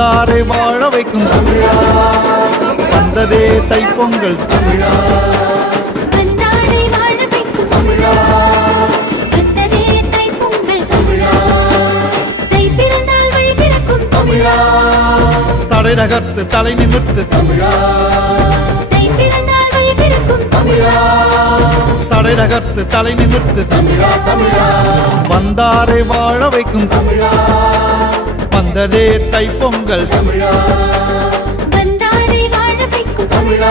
வந்தாரை வாழ வைக்கும் தமிழா, வந்ததே தைப்பொங்கல் தமிழா, வந்தாரை வாழ வைக்கும் தமிழா, வந்ததே தைப்பொங்கல் தமிழா, தை பிறந்தால் வழி பிறக்கும் தமிழா, தடை தகர்த்து தலை நிமிர்த்து தமிழா, தை பிறந்தால் வழி பிறக்கும் தமிழா, தடை தகர்த்து தலை நிமிர்த்து தமிழா, தமிழா, வந்தாரை வாழ வைக்கும் தமிழா, வந்ததே தைப்பொங்கல் தமிழா, வந்தாரை வாழ வைக்கும் தமிழா.